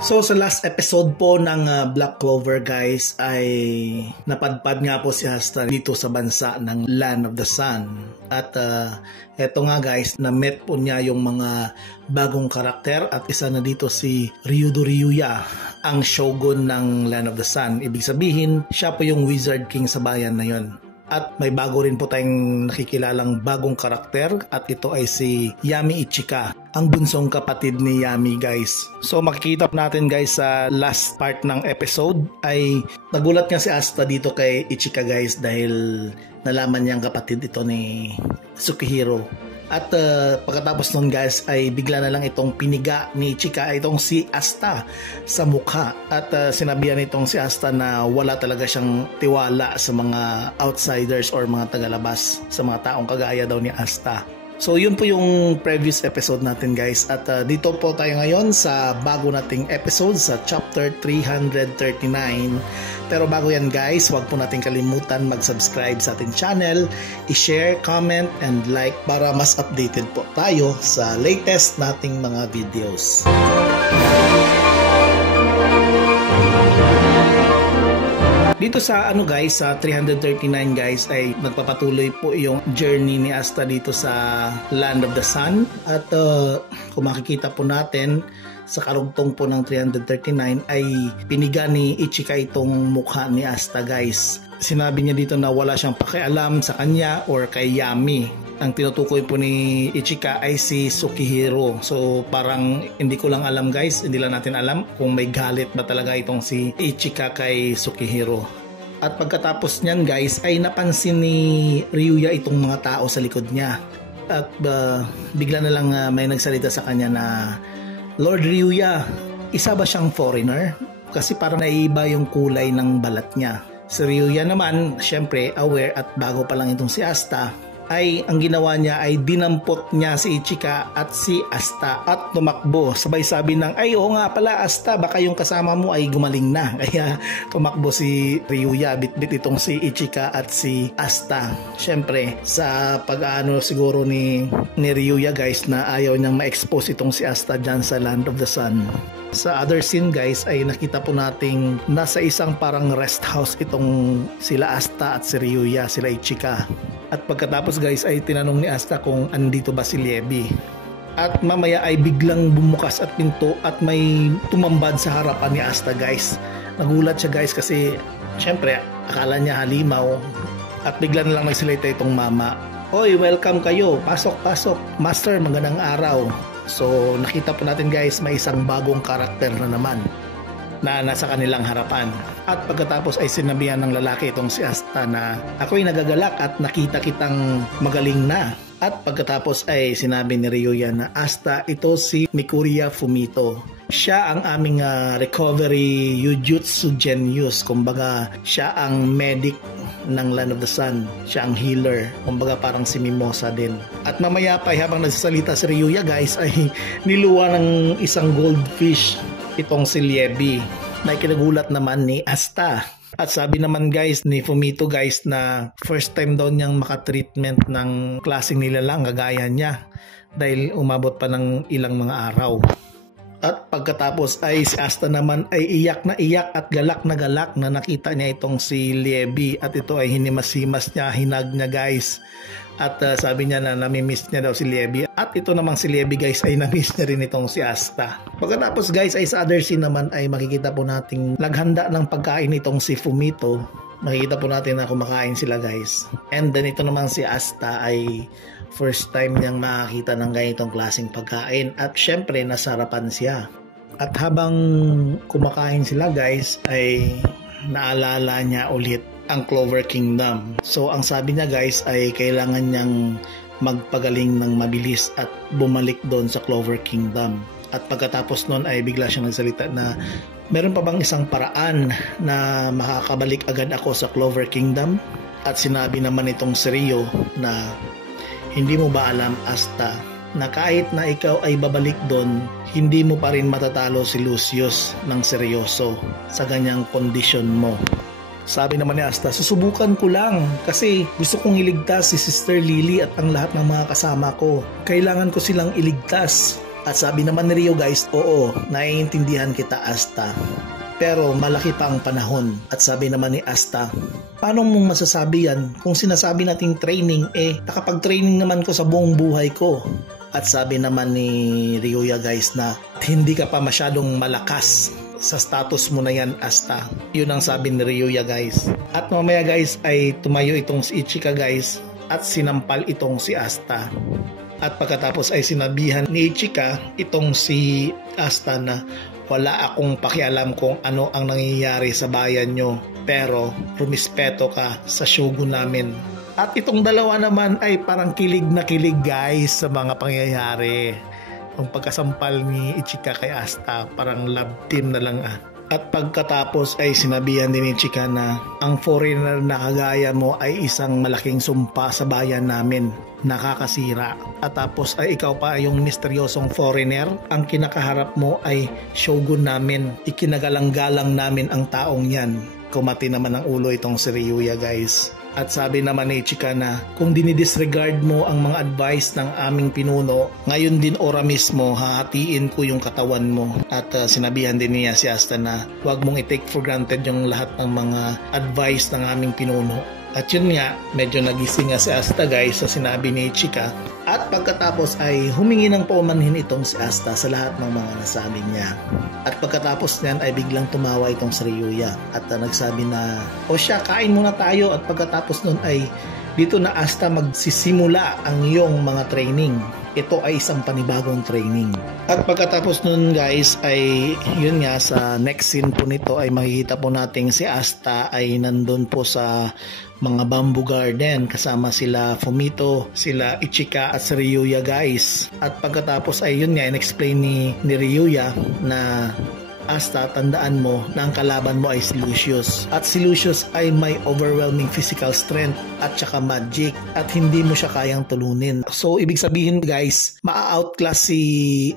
So sa last episode po ng Black Clover guys ay napadpad nga po si Asta dito sa bansa ng Land of the Sun. At eto nga guys, na-met po niya yung mga bagong karakter at isa na dito si Ryudo Ryuya, ang shogun ng Land of the Sun. Ibig sabihin, siya po yung Wizard King sa bayan na yon. At may bago rin po tayong nakikilalang bagong karakter at ito ay si Yami Ichika, ang bunsong kapatid ni Yami guys. So makikita natin guys sa last part ng episode ay nagulat nga si Asta dito kay Ichika guys dahil nalaman niyang kapatid ito ni Tsukihiro. At pagkatapos nun guys ay bigla na lang itong piniga ni Ichika itong si Asta sa mukha. At sinabihan itong si Asta na wala talaga siyang tiwala sa mga outsiders or mga tagalabas, sa mga taong kagaya daw ni Asta. So yun po yung previous episode natin guys. At dito po tayo ngayon sa bago nating episode sa chapter 339. Pero bago yan guys, huwag po natin kalimutan mag-subscribe sa ating channel, i-share, comment, and like para mas updated po tayo sa latest nating mga videos. Dito sa guys, sa 339 guys ay nagpapatuloy po yung journey ni Asta dito sa Land of the Sun. At kung makikita po natin sa karugtong po ng 339 ay piniga ni Ichika itong mukha ni Asta guys. Sinabi niya dito na wala siyang pakialam sa kanya or kay Yami. Ang tinutukoy po ni Ichika ay si Tsukihiro. So parang hindi ko lang alam guys, hindi lang natin alam kung may galit ba talaga itong si Ichika kay Tsukihiro. At pagkatapos niyan guys ay napansin ni Ryuya itong mga tao sa likod niya. At bigla na lang may nagsalita sa kanya na, "Lord Ryuya, isa ba siyang foreigner?" Kasi parang naiiba yung kulay ng balat niya. Si Ryuya naman, syempre aware at bago pa lang itong si Asta, ay ang ginawa niya ay dinampot niya si Ichika at si Asta at tumakbo. Sabay sabi ng, "Ay oo nga pala Asta, baka yung kasama mo ay gumaling na." Kaya tumakbo si Ryuya, bitbit itong si Ichika at si Asta. Syempre sa pag-aano siguro ni Ryuya guys na ayaw niyang ma-expose itong si Asta dyan sa Land of the Sun. Sa other scene guys ay nakita po nating nasa isang parang rest house itong sila Asta at si Ryuya, sila Ichika. At pagkatapos guys ay tinanong ni Asta kung andito ba si Liebi. At mamaya ay biglang bumukas at pinto at may tumambad sa harapan ni Asta guys. Nagulat siya guys kasi syempre akala niya halimaw. At bigla na lang nagsalita itong mama. "Oy, welcome kayo. Pasok, pasok. Master, magandang araw." So nakita po natin guys may isang bagong karakter na naman na nasa kanilang harapan. At pagkatapos ay sinabihan ng lalaki itong si Asta na, "Ako'y nagagalak at nakita kitang magaling na." At pagkatapos ay sinabi ni Ryuya na, "Asta, ito si Mikuriya Fumito. Siya ang aming recovery Jujutsu genius. Kumbaga siya ang medic ng Land of the Sun. Siya ang healer. Kumbaga parang si Mimosa din." At mamaya pa habang nagsasalita si Ryuya guys ay niluwa ng isang goldfish itong si Liebi na kinagulat naman ni Asta. At sabi naman guys ni Fumito guys na first time daw niyang makatreatment ng klaseng nilalang kagaya niya dahil umabot pa ng ilang mga araw. At pagkatapos ay si Asta naman ay iyak at galak na nakita niya itong si Liebi at ito ay hinimas-himas niya, hinag niya guys. At sabi niya na namimiss niya daw si Liebi. At ito namang si Liebi guys ay namiss niya rin itong si Asta. Pagkatapos guys ay sa other scene naman ay makikita po nating naghanda ng pagkain itong si Fumito. Makikita po natin na kumakain sila guys. And then ito naman si Asta ay first time niyang makakita ng ganitong klaseng pagkain. At syempre nasarapan siya. At habang kumakain sila guys ay naalala niya ulit ang Clover Kingdom. So ang sabi niya guys ay kailangan niyang magpagaling ng mabilis at bumalik doon sa Clover Kingdom. At pagkatapos noon ay bigla siyang nagsalita na, "Meron pa bang isang paraan na makakabalik agad ako sa Clover Kingdom?" At sinabi naman itong si Ryo na, "Hindi mo ba alam Asta na kahit na ikaw ay babalik doon, hindi mo pa rin matatalo si Lucius ng seryoso sa ganyang kondisyon mo?" Sabi naman ni Asta, "Susubukan ko lang kasi gusto kong iligtas si Sister Lily at ang lahat ng mga kasama ko. Kailangan ko silang iligtas. At sabi naman ni Ryo guys, oo, naiintindihan kita Asta. Pero malaki pa ang panahon. At sabi naman ni Asta, paano mong masasabi yan kung sinasabi nating training nakapag-training naman ko sa buong buhay ko. At sabi naman ni Ryoya guys na hindi ka pa masyadong malakas sa status mo na yan Asta. Yun ang sabi ni Ryoya guys. At mamaya guys ay tumayo itong si Ichika guys at sinampal itong si Asta. At pagkatapos ay sinabihan ni Ichika itong si Asta na wala akong pakialam kung ano ang nangyayari sa bayan nyo, pero rumispeto ka sa shogun namin. At itong dalawa naman ay parang kilig na kilig guys sa mga pangyayari. Ang pagkasampal ni Ichika kay Asta, parang love team na lang At pagkatapos ay sinabihan din ni Ichika na ang foreigner na kagaya mo ay isang malaking sumpa sa bayan namin, nakakasira. At tapos ay ikaw pa yung misteryosong foreigner, ang kinakaharap mo ay shogun namin, ikinagalang-galang namin ang taong yan. Kumati naman ang ulo itong si Ryoya guys. At sabi naman ni Ichika na kung dinidisregard mo ang mga advice ng aming pinuno, ngayon din ora mismo hahatiin ko yung katawan mo. At sinabihan din niya si Asta na huwag mong i-take for granted yung lahat ng mga advice ng aming pinuno. At yun nga, medyo nagising nga si Asta guys sa sinabi ni Ichika. At pagkatapos ay humingi ng paumanhin itong si Asta sa lahat ng mga nasabi niya. At pagkatapos niyan ay biglang tumawa itong si Ryoya at nagsabi na, o siya, kain muna tayo. At pagkatapos nun ay dito na Asta magsisimula ang iyong mga training. Ito ay isang panibagong training. At pagkatapos nun guys ay yun nga, sa next scene po nito ay makikita po natin si Asta ay nandun po sa mga bamboo garden kasama sila Fumito, sila Ichika at si Ryoya guys. At pagkatapos ay yun nga, in-explain ni Ryoya na Asta, tandaan mo na ang kalaban mo ay si Lucius. At si Lucius ay may overwhelming physical strength at saka magic at hindi mo siya kayang tulunin. So ibig sabihin guys, maa-outclass si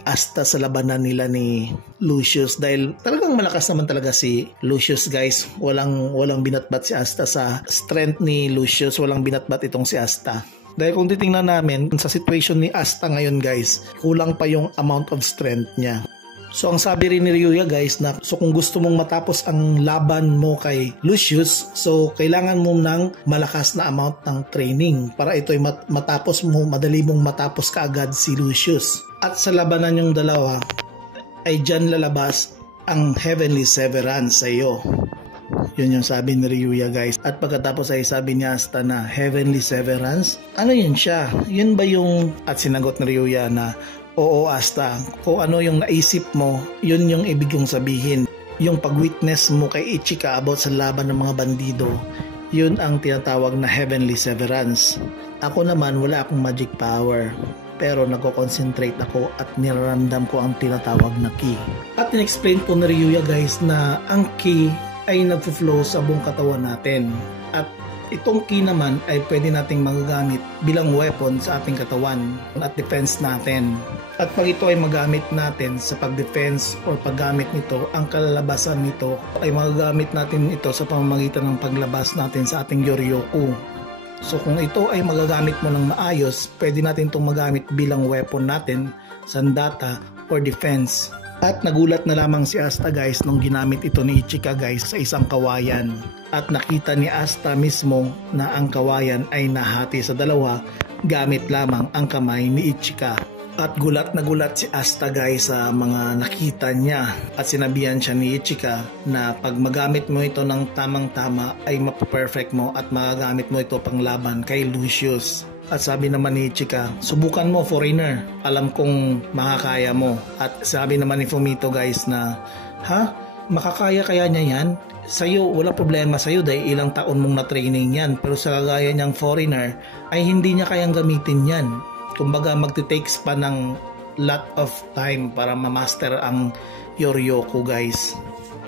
Asta sa labanan nila ni Lucius dahil talagang malakas naman talaga si Lucius guys. Walang binatbat si Asta sa strength ni Lucius, walang binatbat itong si Asta. Dahil kung titingnan namin sa situation ni Asta ngayon guys, kulang pa yung amount of strength niya. So ang sabi rin ni Ryoya guys na so kung gusto mong matapos ang laban mo kay Lucius, so kailangan mo ng malakas na amount ng training para ito'y matapos mo, madali mong matapos kaagad si Lucius. At sa labanan yung dalawa ay dyan lalabas ang Heavenly Severance sa iyo. Yun yung sabi ni Ryoya guys. At pagkatapos ay sabi niya Asta na Heavenly Severance, ano yun siya? Yun ba yung... At sinagot ni Ryoya na oo Asta, kung ano yung naisip mo, yun yung ibig kong sabihin. Yung pag-witness mo kay Ichika about sa laban ng mga bandido, yun ang tinatawag na Heavenly Severance. Ako naman wala akong magic power, pero nagko-concentrate ako at niraramdam ko ang tinatawag na ki. At in-explain po ni Ryoya guys na ang ki ay nagfo-flow sa buong katawan natin. At itong ki naman ay pwede nating magagamit bilang weapon sa ating katawan at defense natin. At pag ito ay magamit natin sa pag-defense or paggamit nito, ang kalalabasan nito ay magagamit natin ito sa pamamagitan ng paglabas natin sa ating Yoryoku. So kung ito ay magagamit mo ng maayos, pwede natin itong magamit bilang weapon natin, sandata or defense. At nagulat na lamang si Asta guys nung ginamit ito ni Ichika guys sa isang kawayan. At nakita ni Asta mismo na ang kawayan ay nahati sa dalawa gamit lamang ang kamay ni Ichika. At gulat na gulat si Asta guys sa mga nakita niya at sinabihan siya ni Ichika na pag magamit mo ito ng tamang-tama ay mapaperfect mo at magagamit mo ito pang laban kay Lucius. At sabi naman ni Ichika, subukan mo foreigner, alam kong makakaya mo. At sabi naman ni Fumito guys na, ha? Makakaya kaya niya yan? Sa'yo, wala problema sa'yo dahil ilang taon mong na-training yan. Pero sa kagaya niyang foreigner, ay hindi niya kayang gamitin yan. Kumbaga magti-takes pa ng lot of time para ma-master ang Yoryoku guys.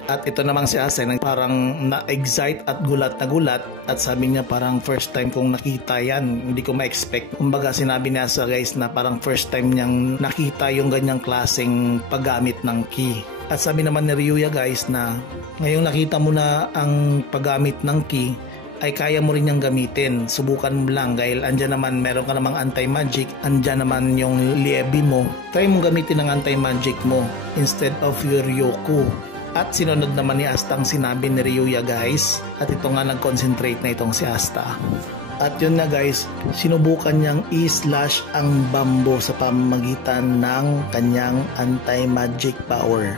At ito namang si Asta na parang na-excite at gulat na gulat at sabi niya parang first time kong nakita yan, hindi ko ma-expect. Kumbaga sinabi niya sa guys na parang first time niyang nakita yung ganyang klaseng paggamit ng ki. At sabi naman ni Ryoya guys na ngayong nakita mo na ang paggamit ng ki, ay kaya mo rin niyang gamitin. Subukan mo lang dahil andyan naman meron ka namang anti-magic, andyan naman yung Liebi mo. Try mong gamitin ang anti-magic mo instead of your Yoku. At sinunod naman ni Asta ang sinabi ni Ryuya guys. At ito nga nag-concentrate na itong si Asta. At yun na guys, sinubukan niyang i-slash ang Bambo sa pamamagitan ng kanyang anti-magic power.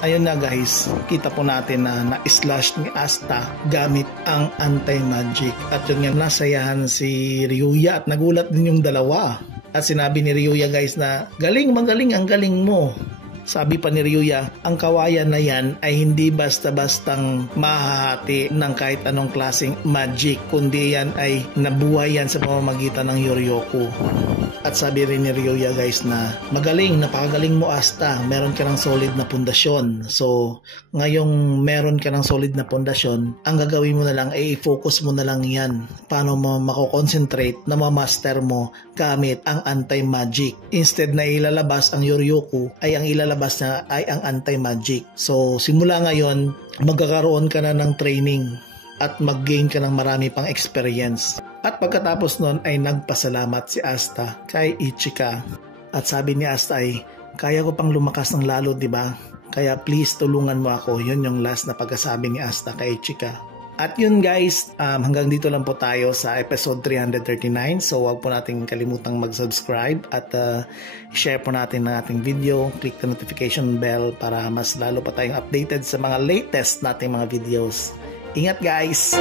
Ayun na guys, kita po natin na na-slash ni Asta gamit ang anti-magic. At yun nga, nasayahan si Ryuya at nagulat din yung dalawa. At sinabi ni Ryuya guys na, magaling, ang galing mo. Sabi pa ni Ryuya, ang kawayan na yan ay hindi basta-bastang mahahati ng kahit anong klaseng magic, kundi yan ay nabuhay yan sa pamamagitan ng Yoryoku. At sabi rin ni Ryuya guys na napakagaling mo Asta, meron ka ng solid na pundasyon. So ngayong meron ka ng solid na pundasyon, ang gagawin mo na lang ay i-focus mo na lang yan. Paano mo mako-concentrate na ma-master mo gamit ang anti-magic. Instead na ilalabas ang Yoryoku, ay ang ilalabas na ay ang anti-magic. So simula ngayon, magkakaroon ka na ng training at mag-gain ka ng marami pang experience. At pagkatapos nun ay nagpasalamat si Asta kay Ichika. At sabi ni Asta ay, kaya ko pang lumakas ng lalo, di ba? Kaya please tulungan mo ako. Yun yung last na pagkasabi ni Asta kay Ichika. At yun guys, hanggang dito lang po tayo sa episode 339. So wag po nating kalimutang mag-subscribe at share po natin ang ating video. Click the notification bell para mas lalo pa tayong updated sa mga latest nating mga videos. Ingat guys!